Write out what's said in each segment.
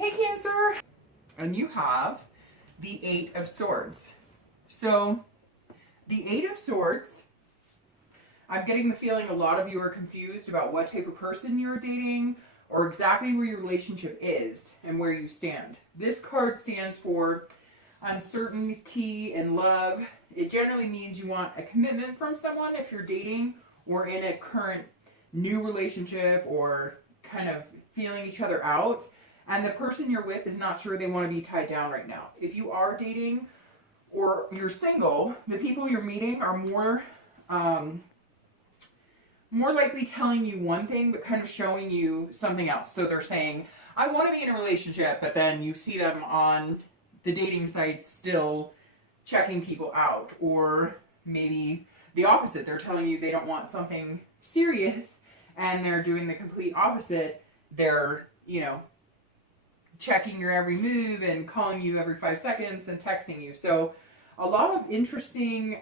Hey Cancer! And you have the Eight of Swords. So the Eight of Swords, I'm getting the feeling a lot of you are confused about what type of person you're dating or exactly where your relationship is and where you stand. This card stands for uncertainty and love. It generally means you want a commitment from someone if you're dating or in a current new relationship or kind of feeling each other out. And the person you're with is not sure they want to be tied down right now. If you are dating or you're single, the people you're meeting are more likely telling you one thing but kind of showing you something else. So they're saying, I want to be in a relationship, but then you see them on the dating sites still checking people out. Or maybe the opposite. They're telling you they don't want something serious and they're doing the complete opposite. They're, checking your every move and calling you every 5 seconds and texting you. So a lot of interesting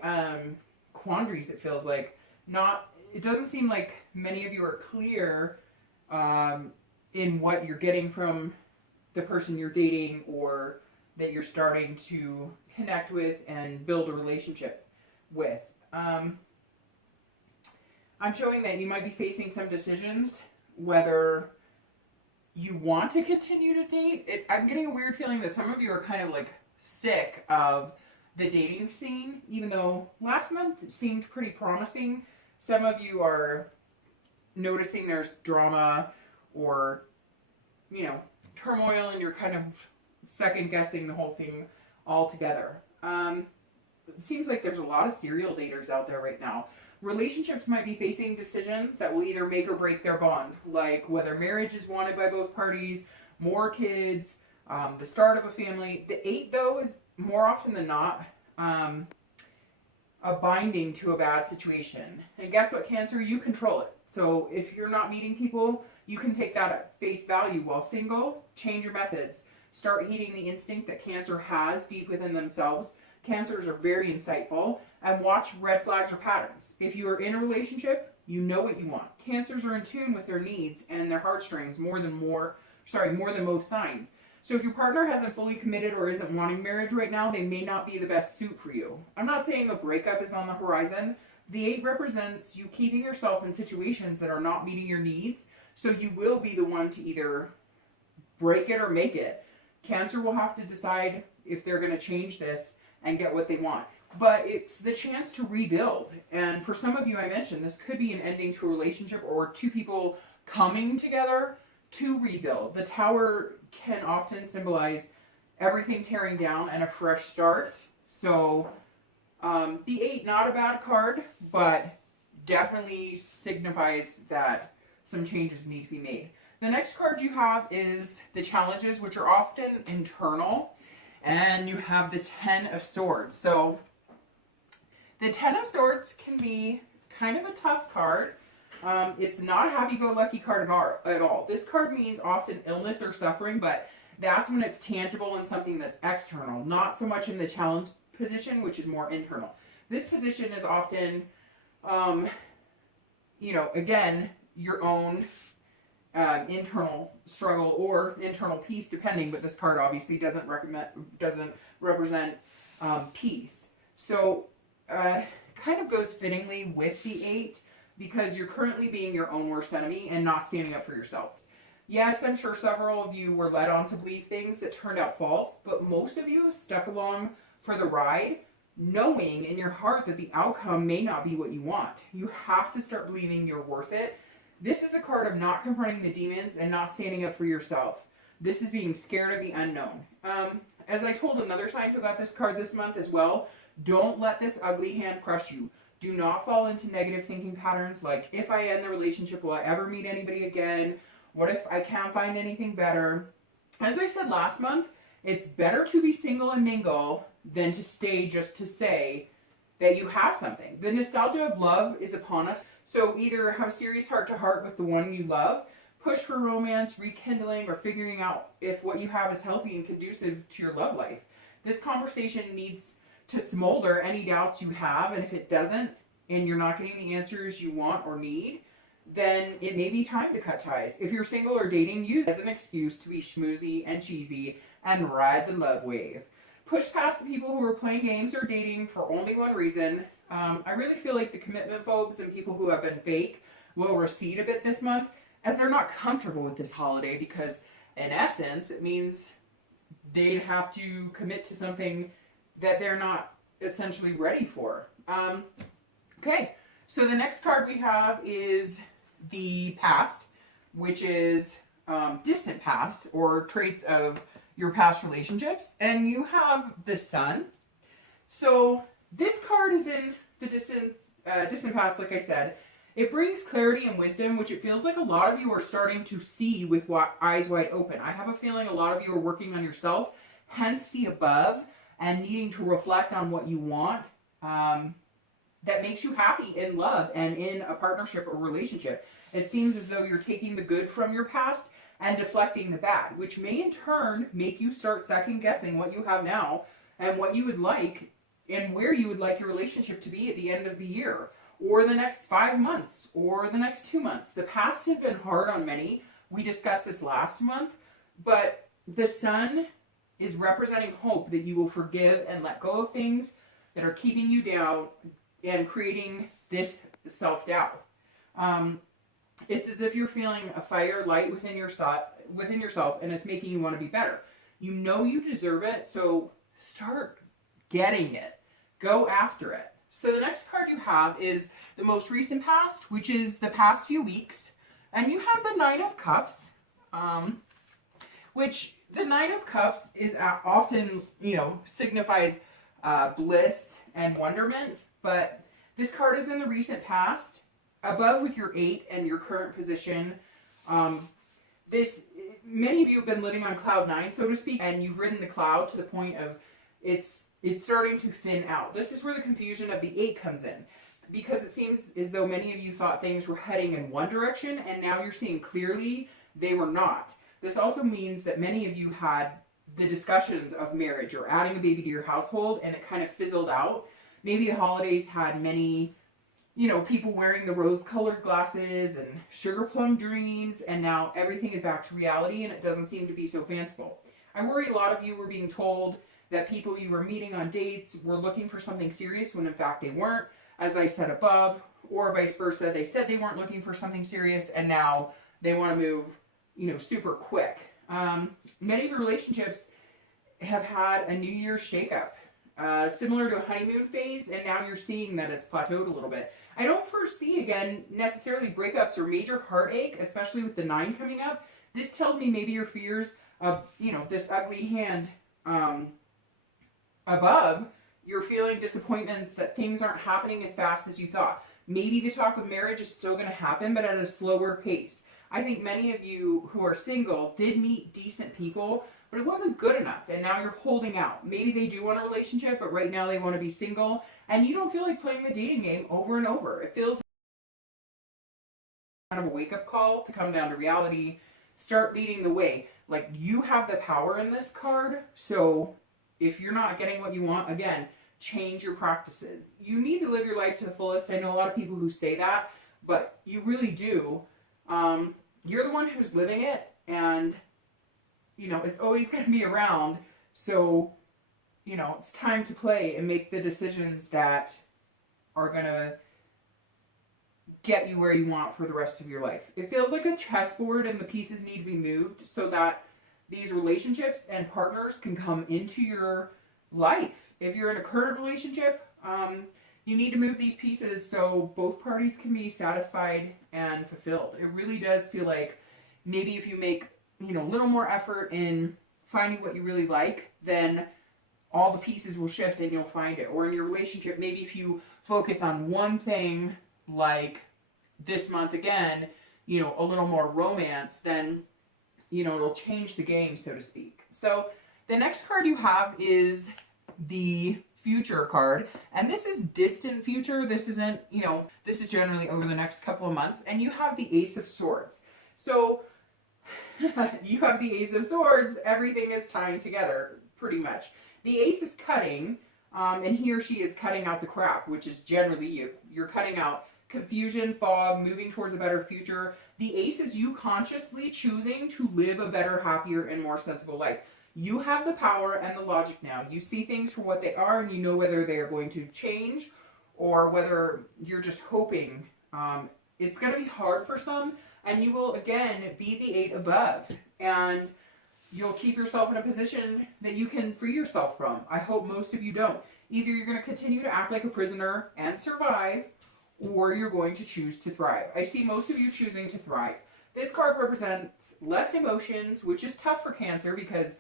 quandaries, it feels like. It doesn't seem like many of you are clear in what you're getting from the person you're dating or that you're starting to connect with and build a relationship with. I'm showing that you might be facing some decisions, whether you want to continue to date. I'm getting a weird feeling that some of you are kind of like sick of the dating scene, even though last month it seemed pretty promising. Some of you are noticing there's drama or, turmoil, and you're kind of second guessing the whole thing altogether. It seems like there's a lot of serial daters out there right now. Relationships might be facing decisions that will either make or break their bond, like whether marriage is wanted by both parties, more kids, the start of a family. The 8, though, is more often than not a binding to a bad situation. And guess what, Cancer? You control it. So if you're not meeting people, you can take that at face value. While single, change your methods. Start heeding the instinct that Cancer has deep within themselves. Cancers are very insightful, and watch red flags or patterns. If you are in a relationship, you know what you want. Cancers are in tune with their needs and their heartstrings more than most signs. So if your partner hasn't fully committed or isn't wanting marriage right now, they may not be the best suit for you. I'm not saying a breakup is on the horizon. The 8 represents you keeping yourself in situations that are not meeting your needs, so you will be the one to either break it or make it. Cancer will have to decide if they're going to change this and get what they want. But it's the chance to rebuild. And for some of you, I mentioned, this could be an ending to a relationship or two people coming together to rebuild. The Tower can often symbolize everything tearing down and a fresh start. So the 8, not a bad card, but definitely signifies that some changes need to be made. The next card you have is the Challenges, which are often internal. And you have the 10 of Swords. So the 10 of Swords can be kind of a tough card. It's not a happy-go-lucky card at all. This card means often illness or suffering, but that's when it's tangible and something that's external, not so much in the challenge position, which is more internal. This position is often, again, your own internal struggle or internal peace, depending, but this card obviously doesn't represent peace. So kind of goes fittingly with the 8 because you're currently being your own worst enemy and not standing up for yourself. Yes, I'm sure several of you were led on to believe things that turned out false, but most of you have stuck along for the ride, knowing in your heart that the outcome may not be what you want. You have to start believing you're worth it. This is a card of not confronting the demons and not standing up for yourself. This is being scared of the unknown. As I told another sign who got this card this month as well, don't let this ugly hand crush you. Do not fall into negative thinking patterns like, if I end the relationship, will I ever meet anybody again? What if I can't find anything better? As I said last month, it's better to be single and mingle than to stay just to say that you have something. The nostalgia of love is upon us. So either have serious heart-to-heart with the one you love, push for romance, rekindling, or figuring out if what you have is healthy and conducive to your love life. This conversation needs to smolder any doubts you have, and if it doesn't, and you're not getting the answers you want or need, then it may be time to cut ties. If you're single or dating, use it as an excuse to be schmoozy and cheesy and ride the love wave. Push past the people who are playing games or dating for only one reason. I really feel like the commitment phobes and people who have been fake will recede a bit this month, as they're not comfortable with this holiday, because in essence it means they'd have to commit to something that they're not essentially ready for. Okay, so the next card we have is the past, which is distant past or traits of your past relationships, and you have the Sun. So this card is in the distant past, like I said. It brings clarity and wisdom, which it feels like a lot of you are starting to see with eyes wide open. I have a feeling a lot of you are working on yourself, hence the above, and needing to reflect on what you want that makes you happy in love and in a partnership or relationship. It seems as though you're taking the good from your past and deflecting the bad, which may in turn make you start second guessing what you have now and what you would like and where you would like your relationship to be at the end of the year, or the next 5 months, or the next 2 months. The past has been hard on many. We discussed this last month, but the Sun is representing hope that you will forgive and let go of things that are keeping you down and creating this self-doubt. It's as if you're feeling a fire light within yourself, and it's making you want to be better. You know you deserve it, so start getting it. Go after it. So the next card you have is the most recent past, which is the past few weeks. And you have the Nine of Cups, which the Nine of Cups is often, signifies bliss and wonderment. But this card is in the recent past, above with your 8 and your current position. Many of you have been living on cloud 9, so to speak, and you've ridden the cloud to the point of it's starting to thin out. This is where the confusion of the 8 comes in, because it seems as though many of you thought things were heading in one direction, and now you're seeing clearly they were not. This also means that many of you had the discussions of marriage or adding a baby to your household, and it kind of fizzled out. Maybe the holidays had many, people wearing the rose-colored glasses and sugar plum dreams, and now everything is back to reality, and it doesn't seem to be so fanciful. I worry a lot of you were being told that people you were meeting on dates were looking for something serious when in fact they weren't, as I said above, or vice versa. They said they weren't looking for something serious, and now they want to move, super quick. Many of your relationships have had a New Year's shakeup, similar to a honeymoon phase, and now you're seeing that it's plateaued a little bit. I don't foresee, again, necessarily breakups or major heartache, especially with the 9 coming up. This tells me maybe your fears of, this ugly hand above, you're feeling disappointments that things aren't happening as fast as you thought. Maybe the talk of marriage is still going to happen, but at a slower pace. I think many of you who are single did meet decent people, but it wasn't good enough, and now you're holding out. Maybe they do want a relationship, but right now they want to be single, and you don't feel like playing the dating game over and over. It feels kind of a wake-up call to come down to reality. Start leading the way. Like, you have the power in this card, so if you're not getting what you want, again, change your practices. You need to live your life to the fullest. I know a lot of people who say that, but you really do. You're the one who's living it, and, it's always going to be around. So, it's time to play and make the decisions that are going to get you where you want for the rest of your life. It feels like a chessboard, and the pieces need to be moved so that these relationships and partners can come into your life. If you're in a current relationship, you need to move these pieces so both parties can be satisfied and fulfilled. It really does feel like maybe if you make, a little more effort in finding what you really like, then all the pieces will shift and you'll find it. Or in your relationship, maybe if you focus on one thing, like this month again, a little more romance, then it'll change the game, so to speak. So the next card you have is the future card, and this is distant future. This isn't, this is generally over the next couple of months, and you have the Ace of Swords. So you have the Ace of Swords, everything is tying together, pretty much. The Ace is cutting, and he or she is cutting out the crap, which is generally you. You're cutting out confusion, fog, moving towards a better future. The Ace is you consciously choosing to live a better, happier, and more sensible life. You have the power and the logic now. You see things for what they are, and you know whether they are going to change or whether you're just hoping. It's going to be hard for some, and you will, again, be the 8 above. And you'll keep yourself in a position that you can free yourself from. I hope most of you don't. Either you're going to continue to act like a prisoner and survive, or you're going to choose to thrive. I see most of you choosing to thrive. This card represents less emotions, which is tough for Cancer because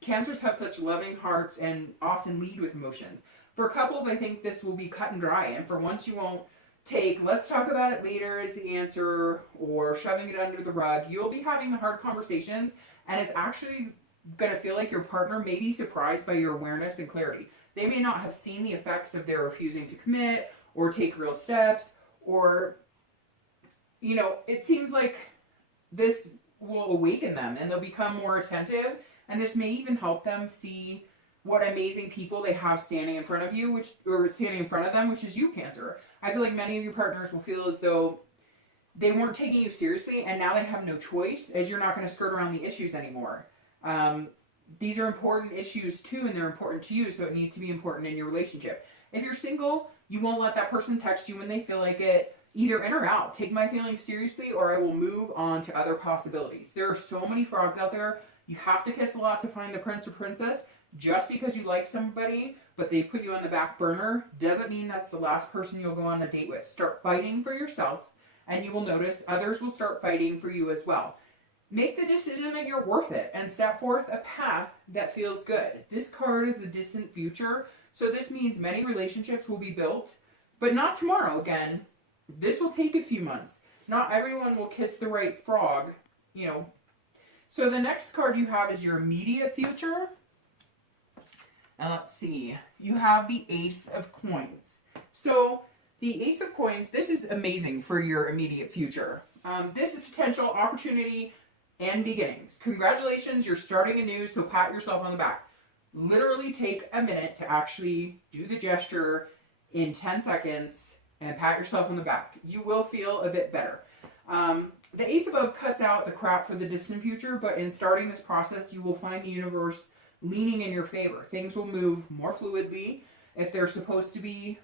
Cancers have such loving hearts and often lead with emotions. For couples, I think this will be cut and dry, and for once you won't take, let's talk about it later as the answer, or shoving it under the rug. You'll be having the hard conversations, and it's actually going to feel like your partner may be surprised by your awareness and clarity. They may not have seen the effects of their refusing to commit or take real steps, or, you know, it seems like this will awaken them and they'll become more attentive, and this may even help them see what amazing people they have standing in front of you, standing in front of them, which is you, Cancer. I feel like many of your partners will feel as though they weren't taking you seriously, and now they have no choice, as you're not going to skirt around the issues anymore. These are important issues too, and they're important to you, so it needs to be important in your relationship. If you're single, you won't let that person text you when they feel like it, either in or out. Take my feelings seriously, or I will move on to other possibilities. There are so many frogs out there. You have to kiss a lot to find the prince or princess. Just because you like somebody, but they put you on the back burner, doesn't mean that's the last person you'll go on a date with. Start fighting for yourself, and you will notice others will start fighting for you as well. Make the decision that you're worth it, and step forth a path that feels good. This card is the distant future, so this means many relationships will be built, but not tomorrow again. This will take a few months. Not everyone will kiss the right frog, you know. So the next card you have is your immediate future. And let's see, you have the Ace of Coins. So the Ace of Coins, this is amazing for your immediate future. This is potential opportunity and beginnings. Congratulations, you're starting anew, so pat yourself on the back. Literally take a minute to actually do the gesture in 10 seconds and pat yourself on the back. You will feel a bit better. The Ace above cuts out the crap for the distant future, but in starting this process, you will find the universe leaning in your favor. Things will move more fluidly. If they're supposed to be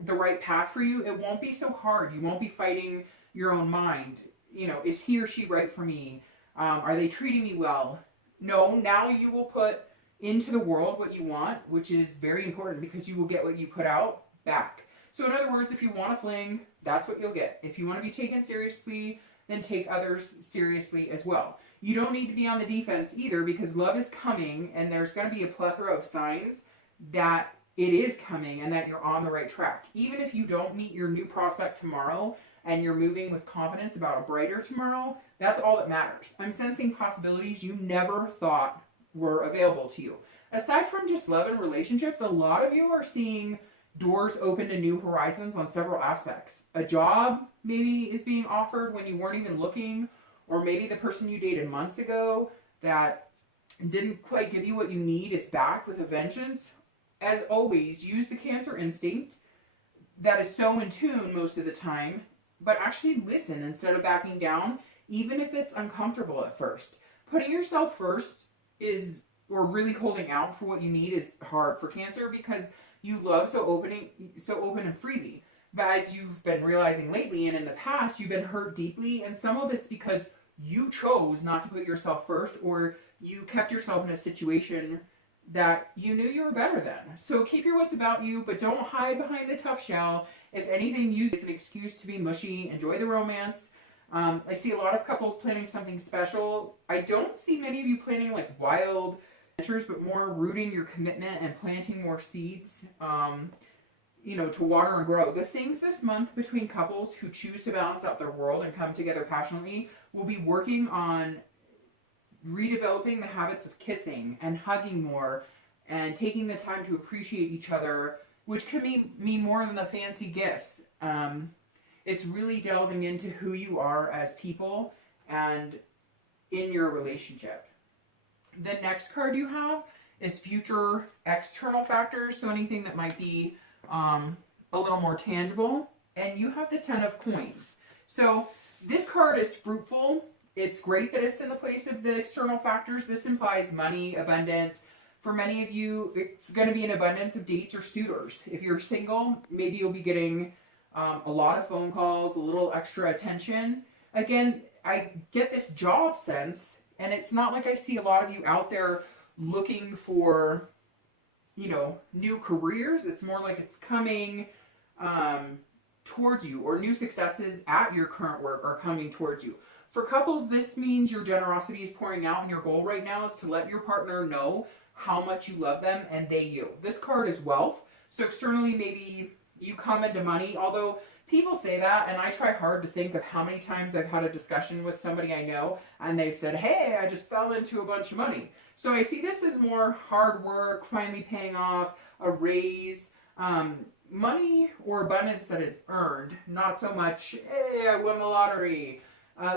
the right path for you, it won't be so hard. You won't be fighting your own mind. You know, is he or she right for me? Are they treating me well? No, now you will put into the world what you want, which is very important because you will get what you put out back. So in other words, if you want a fling, that's what you'll get. If you want to be taken seriously, then take others seriously as well. You don't need to be on the defense either, because love is coming, and there's going to be a plethora of signs that it is coming and that you're on the right track. Even if you don't meet your new prospect tomorrow and you're moving with confidence about a brighter tomorrow, that's all that matters. I'm sensing possibilities you never thought were available to you. Aside from just love and relationships, a lot of you are seeing doors open to new horizons on several aspects. A job maybe is being offered when you weren't even looking, or maybe the person you dated months ago that didn't quite give you what you need is back with a vengeance. As always, use the Cancer instinct that is so in tune most of the time, but actually listen instead of backing down, even if it's uncomfortable at first. Putting yourself first or really holding out for what you need is hard for Cancer because you love so open and freely. But as you've been realizing lately and in the past, you've been hurt deeply, and some of it's because you chose not to put yourself first, or you kept yourself in a situation that you knew you were better than. So keep your wits about you, but don't hide behind the tough shell. If anything, use it as an excuse to be mushy. Enjoy the romance. I see a lot of couples planning something special. I don't see many of you planning like wild adventures, but more rooting your commitment and planting more seeds. To water and grow. The things this month between couples who choose to balance out their world and come together passionately will be working on redeveloping the habits of kissing and hugging more and taking the time to appreciate each other, which can mean more than the fancy gifts. It's really delving into who you are as people and in your relationship. The next card you have is future external factors, so anything that might be a little more tangible. and you have the 10 of coins. So this card is fruitful. It's great that it's in the place of the external factors. This implies money, abundance. For many of you, it's going to be an abundance of dates or suitors. If you're single, maybe you'll be getting a lot of phone calls, a little extra attention. Again, I get this job sense, and it's not like I see a lot of you out there looking for, you know, new careers. It's more like it's coming towards you, or new successes at your current work are coming towards you. For couples, this means your generosity is pouring out, and your goal right now is to let your partner know how much you love them and they you. This card is wealth. So externally, maybe you come into money, although people say that, and I try hard to think of how many times I've had a discussion with somebody I know and they've said, hey, I just fell into a bunch of money. So I see this as more hard work, finally paying off, a raise, money or abundance that is earned, not so much, hey, I won the lottery.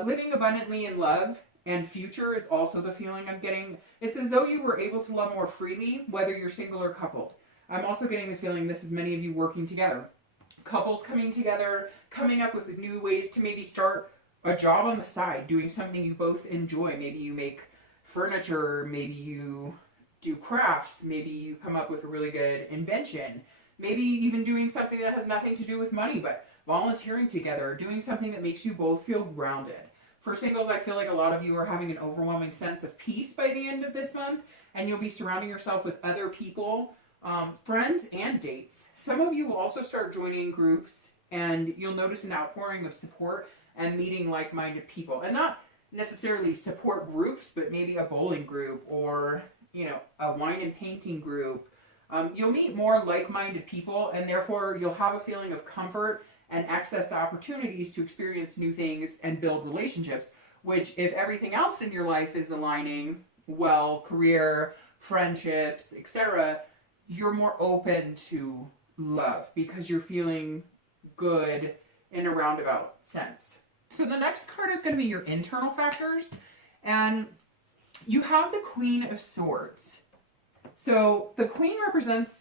Living abundantly in love and future is also the feeling I'm getting. It's as though you were able to love more freely, whether you're single or coupled. I'm also getting the feeling this is many of you working together. Couples coming together, coming up with new ways to maybe start a job on the side, doing something you both enjoy. Maybe you make furniture, maybe you do crafts, maybe you come up with a really good invention, maybe even doing something that has nothing to do with money, but volunteering together, doing something that makes you both feel grounded. For singles, I feel like a lot of you are having an overwhelming sense of peace by the end of this month, and you'll be surrounding yourself with other people, friends, and dates. Some of you will also start joining groups, and you'll notice an outpouring of support and meeting like-minded people. And not necessarily support groups, but maybe a bowling group or, you know, a wine and painting group. You'll meet more like-minded people, and therefore you'll have a feeling of comfort and access to opportunities to experience new things and build relationships, which, if everything else in your life is aligning well, career, friendships, etc., you're more open to love because you're feeling good in a roundabout sense. So the next card is going to be your internal factors, and you have the Queen of Swords. So the Queen represents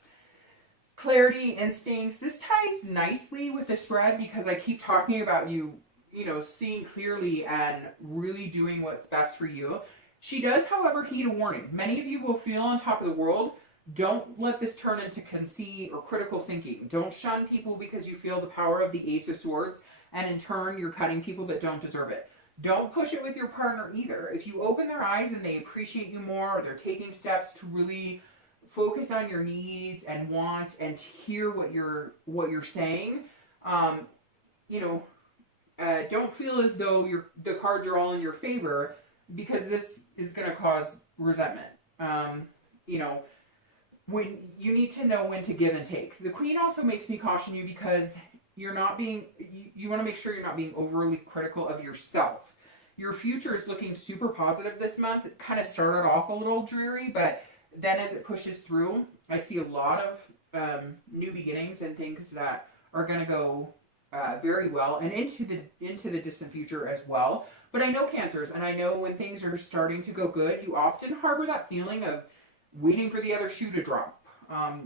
clarity, instincts. This ties nicely with the spread because I keep talking about you know, seeing clearly and really doing what's best for you. She does, however, heed a warning. Many of you will feel on top of the world. Don't let this turn into conceit or critical thinking. Don't shun people because you feel the power of the Ace of Swords, and in turn, you're cutting people that don't deserve it. Don't push it with your partner either. If you open their eyes and they appreciate you more, or they're taking steps to really focus on your needs and wants and hear what you're saying, you know, don't feel as though the cards are all in your favor, because this is going to cause resentment. You know, when you need to know when to give and take. The Queen also makes me caution you because you're not being, you want to make sure you're not being overly critical of yourself. Your future is looking super positive this month. It kind of started off a little dreary, but then as it pushes through, I see a lot of new beginnings and things that are going to go very well, and into the distant future as well. But I know Cancers, and I know when things are starting to go good, you often harbor that feeling of waiting for the other shoe to drop.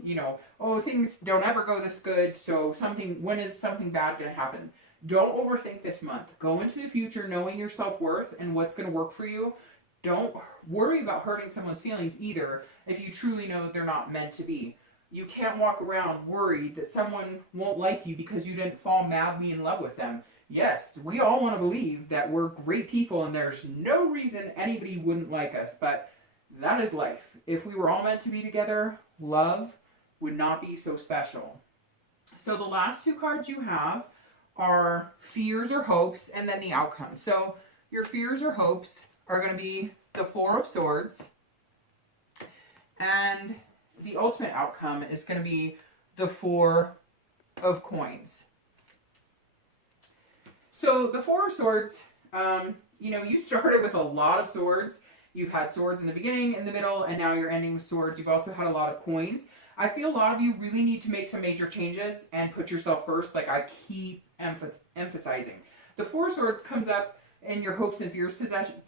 You know, oh, things don't ever go this good, so when is something bad going to happen? Don't overthink this month. Go into the future knowing your self-worth and what's going to work for you. Don't worry about hurting someone's feelings either if you truly know they're not meant to be. You can't walk around worried that someone won't like you because you didn't fall madly in love with them. Yes, we all want to believe that we're great people and there's no reason anybody wouldn't like us, but that is life. If we were all meant to be together, love would not be so special. So the last two cards you have are fears or hopes, and then the outcome. So your fears or hopes are going to be the Four of Swords, and the ultimate outcome is going to be the Four of Coins. So the Four of Swords, you know, you started with a lot of swords. You've had swords in the beginning, in the middle, and now you're ending with swords. You've also had a lot of coins. I feel a lot of you really need to make some major changes and put yourself first, like I keep emphasizing. The Four of Swords comes up in your hopes and fears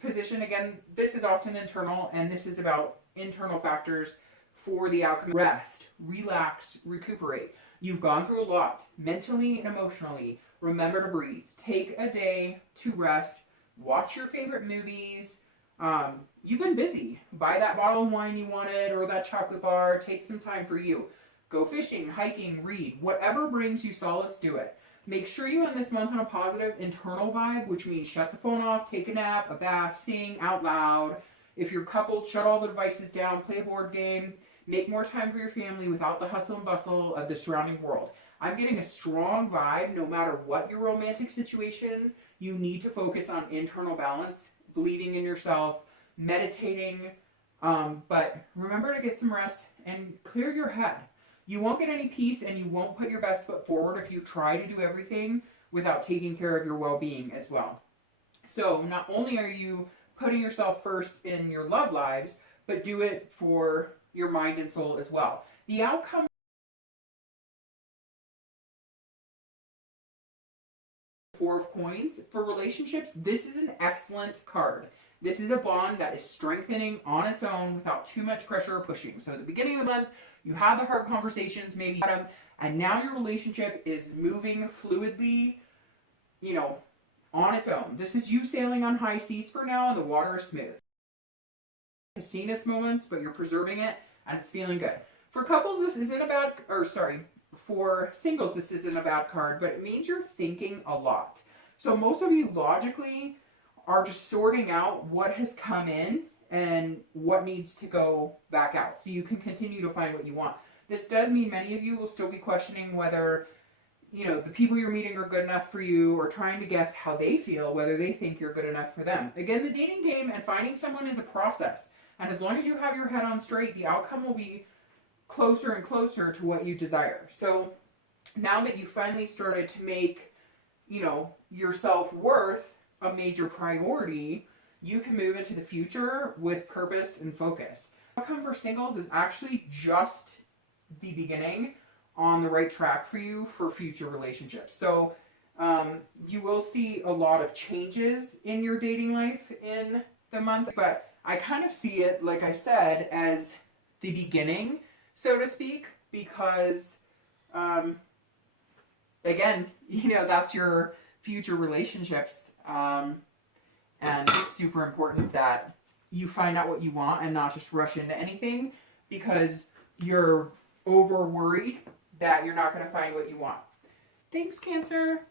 position. Again, this is often internal, and this is about internal factors for the outcome. Rest, relax, recuperate. You've gone through a lot, mentally and emotionally. Remember to breathe. Take a day to rest. Watch your favorite movies. You've been busy. Buy that bottle of wine you wanted or that chocolate bar. Take some time for you. Go fishing, hiking, read. Whatever brings you solace, do it. Make sure you end this month on a positive internal vibe, which means shut the phone off, take a nap, a bath, sing out loud. If you're coupled, shut all the devices down, play a board game. Make more time for your family without the hustle and bustle of the surrounding world. I'm getting a strong vibe. No matter what your romantic situation, you need to focus on internal balance, believing in yourself, meditating. But remember to get some rest and clear your head. You won't get any peace and you won't put your best foot forward if you try to do everything without taking care of your well-being as well. So not only are you putting yourself first in your love lives, but do it for your mind and soul as well. The outcome Four of Coins for relationships, this is an excellent card. This is a bond that is strengthening on its own without too much pressure or pushing. So at the beginning of the month, you had the hard conversations, maybe had them, and now your relationship is moving fluidly, on its own. This is you sailing on high seas for now, and the water is smooth. It's seen its moments, but you're preserving it, and it's feeling good. For couples, this isn't a bad, for singles, this isn't a bad card, but it means you're thinking a lot. So most of you logically are just sorting out what has come in and what needs to go back out so you can continue to find what you want. This does mean many of you will still be questioning whether, the people you're meeting are good enough for you, or trying to guess how they feel, whether they think you're good enough for them. Again, the dating game and finding someone is a process. And as long as you have your head on straight, the outcome will be closer and closer to what you desire. So now that you finally started to make, your self-worth a major priority, you can move into the future with purpose and focus. The outcome for singles is actually just the beginning on the right track for you for future relationships. So you will see a lot of changes in your dating life in the month, but I kind of see it, like I said, as the beginning, so to speak, because again, that's your future relationships. And it's super important that you find out what you want and not just rush into anything because you're over worried that you're not going to find what you want. Thanks, Cancer.